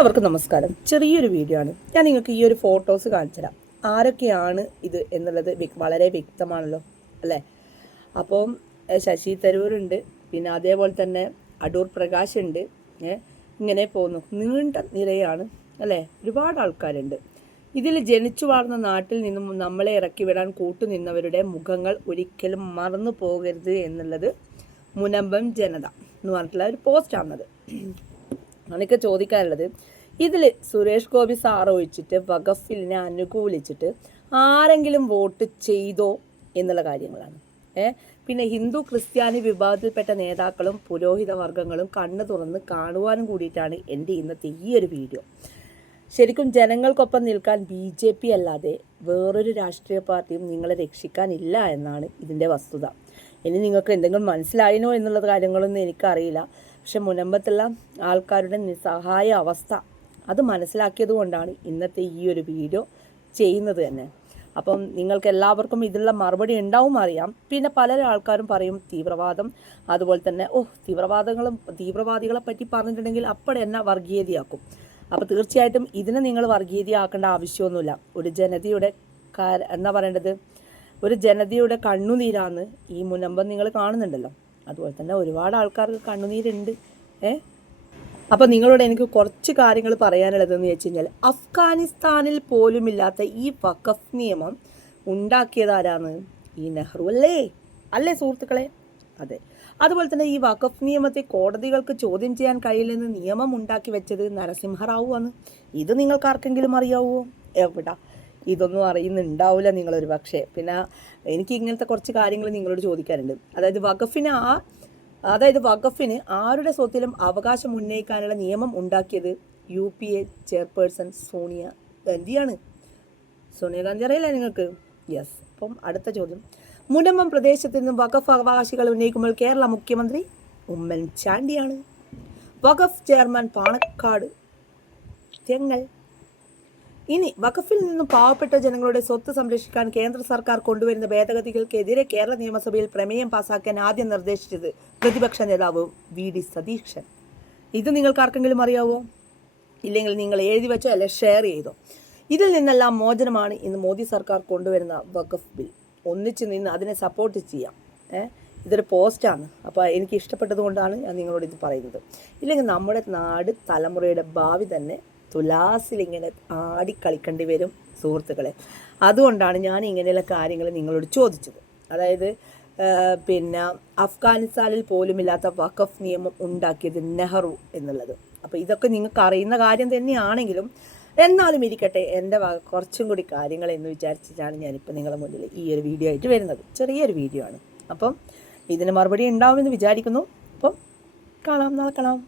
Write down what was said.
എല്ലാവർക്കും നമസ്കാരം. ചെറിയൊരു വീഡിയോ ആണ്. ഞാൻ നിങ്ങൾക്ക് ഈ ഒരു ഫോട്ടോസ് കാണിച്ചു തരാം ആരൊക്കെയാണ് ഇത് എന്നുള്ളത് വളരെ വ്യക്തമാണല്ലോ അല്ലേ? അപ്പം ഏഹ്, ശശി തരൂരുണ്ട്. പിന്നെ അതേപോലെ തന്നെ അടൂർ പ്രകാശ് ഉണ്ട്. ഇങ്ങനെ പോകുന്നു. നീണ്ട നിരയാണ് അല്ലേ? ഒരുപാട് ആൾക്കാരുണ്ട്. ഇതിൽ ജനിച്ചു വളർന്ന നാട്ടിൽ നിന്നും നമ്മളെ ഇറക്കി വിടാൻ കൂട്ടുനിന്നവരുടെ മുഖങ്ങൾ ഒരിക്കലും മറന്നു പോകരുത് എന്നുള്ളത് മുനമ്പം ജനത എന്ന് പറഞ്ഞിട്ടുള്ള ഒരു പോസ്റ്റാണത്. എനിക്ക് ചോദിക്കാനുള്ളത്. ഇതിൽ സുരേഷ് ഗോപി സാർ ഒഴിച്ചിട്ട് വഖഫിലിനെ അനുകൂലിച്ചിട്ട് ആരെങ്കിലും വോട്ട് ചെയ്തോ എന്നുള്ള കാര്യങ്ങളാണ്. ഏഹ് പിന്നെ ഹിന്ദു ക്രിസ്ത്യാനി വിഭാഗത്തിൽപ്പെട്ട നേതാക്കളും പുരോഹിത വർഗങ്ങളും കണ്ണു തുറന്ന് കാണുവാനും കൂടിയിട്ടാണ് എന്റെ ഇന്നത്തെ ഈ ഒരു വീഡിയോ. ശരിക്കും ജനങ്ങൾക്കൊപ്പം നിൽക്കാൻ ബി ജെ പി അല്ലാതെ വേറൊരു രാഷ്ട്രീയ പാർട്ടിയും നിങ്ങളെ രക്ഷിക്കാനില്ല എന്നാണ് ഇതിന്റെ വസ്തുത. ഇനി നിങ്ങൾക്ക് എന്തെങ്കിലും മനസ്സിലായിനോ എന്നുള്ള കാര്യങ്ങളൊന്നും എനിക്കറിയില്ല. പക്ഷെ മുനമ്പത്തുള്ള ആൾക്കാരുടെ നിസ്സഹായ അവസ്ഥ അത് മനസ്സിലാക്കിയത് കൊണ്ടാണ് ഇന്നത്തെ ഈ ഒരു വീഡിയോ ചെയ്യുന്നത് തന്നെ. അപ്പം നിങ്ങൾക്ക് എല്ലാവർക്കും ഇതിലുള്ള മറുപടി ഉണ്ടാവും അറിയാം. പിന്നെ പല ആൾക്കാരും പറയും തീവ്രവാദം. അതുപോലെ തന്നെ ഓ തീവ്രവാദങ്ങളും തീവ്രവാദികളെ പറ്റി പറഞ്ഞിട്ടുണ്ടെങ്കിൽ അപ്പോഴെ എന്നെ വർഗീയതയാക്കും. അപ്പോൾ തീർച്ചയായിട്ടും ഇതിനെ നിങ്ങൾ വർഗീയതയാക്കേണ്ട ആവശ്യമൊന്നുമില്ല. ഒരു ജനതയുടെ എന്താ പറയേണ്ടത്? ഒരു ജനതയുടെ കണ്ണുനീരാന്ന് ഈ മുനമ്പം നിങ്ങൾ കാണുന്നുണ്ടല്ലോ. അതുപോലെ തന്നെ ഒരുപാട് ആൾക്കാർക്ക് കണ്ണുനീരുണ്ട്. ഏ? അപ്പോൾ നിങ്ങളോട് എനിക്ക് കുറച്ച് കാര്യങ്ങൾ പറയാനുള്ളതെന്ന് വെച്ച് കഴിഞ്ഞാൽ അഫ്ഗാനിസ്ഥാനിൽ പോലുമില്ലാത്ത ഈ വഖഫ് നിയമം ഉണ്ടാക്കിയത് ആരാണ്? ഈ നെഹ്റു അല്ലേ? അല്ലേ സുഹൃത്തുക്കളെ? അതെ. അതുപോലെ തന്നെ ഈ വഖഫ് നിയമത്തെ കോടതികൾക്ക് ചോദ്യം ചെയ്യാൻ കഴിയില്ലെന്ന് നിയമം ഉണ്ടാക്കി വെച്ചത് നരസിംഹറാവു ആണ്. ഇത് നിങ്ങൾക്ക് ആർക്കെങ്കിലും അറിയാവോ? എവിടാ? ഇതൊന്നും അറിയുന്നുണ്ടാവില്ല നിങ്ങളൊരു പക്ഷേ. പിന്നെ എനിക്ക് ഇങ്ങനത്തെ കുറച്ച് കാര്യങ്ങൾ നിങ്ങളോട് ചോദിക്കാനുണ്ട്. അതായത് വഖഫിന് ആ അതായത് വഖഫിന് ആരുടെ സ്വത്തിലും അവകാശം ഉന്നയിക്കാനുള്ള നിയമം ഉണ്ടാക്കിയത് U P A chairperson Sonia ഗാന്ധിയാണ്. Sonia Gandhi അറിയില്ലേ നിങ്ങൾക്ക്? യെസ് അപ്പം അടുത്ത ചോദ്യം. മുനമ്പം പ്രദേശത്ത് നിന്നും വഖഫ് അവകാശികൾ ഉന്നയിക്കുമ്പോൾ കേരള മുഖ്യമന്ത്രി ഉമ്മൻ ചാണ്ടിയാണ് വഖഫ് ചെയർമാൻ പാണക്കാട്. തെങ്ങൽ ഇനി വഖഫിൽ നിന്നും പാവപ്പെട്ട ജനങ്ങളുടെ സ്വത്ത് സംരക്ഷിക്കാൻ കേന്ദ്ര സർക്കാർ കൊണ്ടുവരുന്ന ഭേദഗതികൾക്കെതിരെ കേരള നിയമസഭയിൽ പ്രമേയം പാസാക്കാൻ ആദ്യം നിർദ്ദേശിച്ചത് പ്രതിപക്ഷ നേതാവ് വി ഡി സതീശൻ. ഇത് നിങ്ങൾക്ക് ആർക്കെങ്കിലും അറിയാവോ? ഇല്ലെങ്കിൽ നിങ്ങൾ എഴുതി വെച്ചോ അല്ലെ ഷെയർ ചെയ്തോ? ഇതിൽ നിന്നെല്ലാം മോചനമാണ് ഇന്ന് മോദി സർക്കാർ കൊണ്ടുവരുന്ന വഖഫ് ബിൽ. ഒന്നിച്ച് നിന്ന് അതിനെ സപ്പോർട്ട് ചെയ്യാം. ഏ? ഇതൊരു പോസ്റ്റാണ് അപ്പോൾ എനിക്ക് ഇഷ്ടപ്പെട്ടത് കൊണ്ടാണ് ഞാൻ നിങ്ങളോട് ഇത് പറയുന്നത്. ഇല്ലെങ്കിൽ നമ്മുടെ നാട് തലമുറയുടെ ഭാവി തന്നെ തുലാസിലിങ്ങനെ ആടിക്കളിക്കേണ്ടി വരും സുഹൃത്തുക്കളെ. അതുകൊണ്ടാണ് ഞാൻ ഇങ്ങനെയുള്ള കാര്യങ്ങൾ നിങ്ങളോട് ചോദിച്ചത്. അതായത് പിന്നെ അഫ്ഗാനിസ്ഥാനിൽ പോലും ഇല്ലാത്ത വഖഫ് നിയമം ഉണ്ടാക്കിയത് നെഹ്റു എന്നുള്ളത്. അപ്പോൾ ഇതൊക്കെ നിങ്ങൾക്ക് അറിയുന്ന കാര്യം തന്നെയാണെങ്കിലും എന്നാലും ഇരിക്കട്ടെ എന്റെ കുറച്ചും കൂടി കാര്യങ്ങൾ എന്ന് വിചാരിച്ചിട്ടാണ് ഞാനിപ്പോൾ നിങ്ങളുടെ മുന്നിൽ ഈ ഒരു വീഡിയോ ആയിട്ട് വരുന്നത്. ചെറിയൊരു വീഡിയോ ആണ്. അപ്പം ഇതിന് മറുപടി ഉണ്ടാവുമെന്ന് വിചാരിക്കുന്നു. അപ്പം കാണാം നാളെ കാണാം.